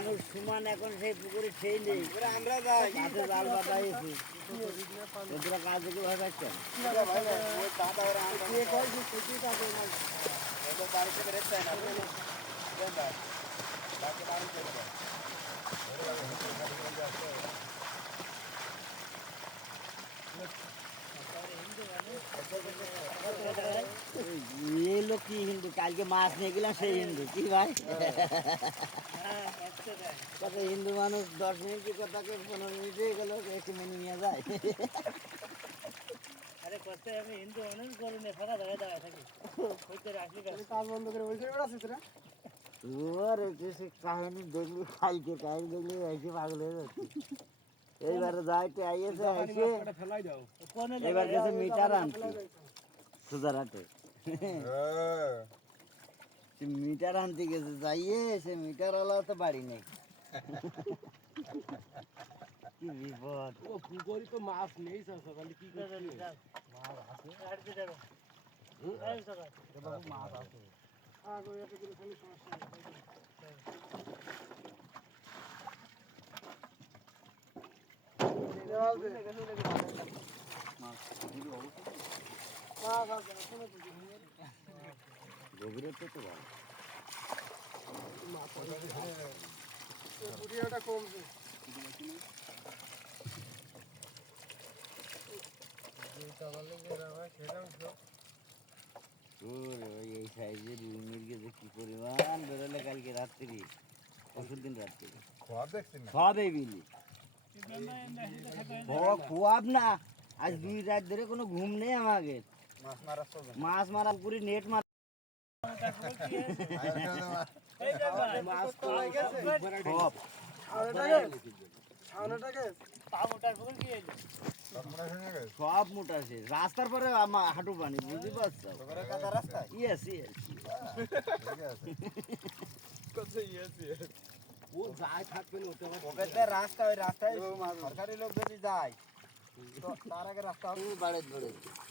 মানুষ সমান এখন সেই পুকুরে সেই নেই আমরা যাই মাঠে জাল বাঁধাইছি তোরা কাজ দেখে ভয় পাচ্ছেন ये लोग की हिंदू काल के मास नहीं गिला से हिंदू की भाई कत हिंदू मानुष 10 मिनट की कथा के 15 मिनट গেল এক মিনিট নিয়ে যায় আরে কত আমি হিন্দু অনন করে নে ফাঁকা জায়গা দাও থাকি কইতে রাখলি কাজ বন্ধ করে ওই করে আছে তোরা ওরে যে কাহিনী দেখলি কালকে কাহিনী দেখলি এসে পাগল হয়ে যাচ্ছে এইবারে যাইতে আইছে আইছে ফেলাই দাও এবার গেছে মিটার আনতে সুজারাতে সে মিটার আনতে গেছে যাইয়ে সে মিটার ওলা তো বাড়ি নেই কি বিপদ ও পুকুরি তো মাছ নেই সকালে কি করছিস মাছ আছে আড়তে যাবে এই সকাল বাবু মাছ আছে গো এত করে খালি সমস্যা দেওয়াল দে মাছ দিলো অবস্থা গভীরে তো ভালো মাছ পুরিয়াটা কমছে এই সাইজের রুমির যে কি পরিমাণ বেরোলে কালকে রাত্রি পরশুর দিন রাত্রি সব এই বিলি খোয়াব না আজ 2 রাত ধরে কোনো ঘুম নেই আমাকে মাছ মারা পুরি নেট মার সব মোটা আছে রাস্তার পরে আমার হাঁটু পানি বুঝতে পারছো ইয়েস ইয়েস ও যায় থাকবে রাস্তা ওই রাস্তায় সরকারি লোক যদি যায় তো তার আগে রাস্তা বাড়ে ধরে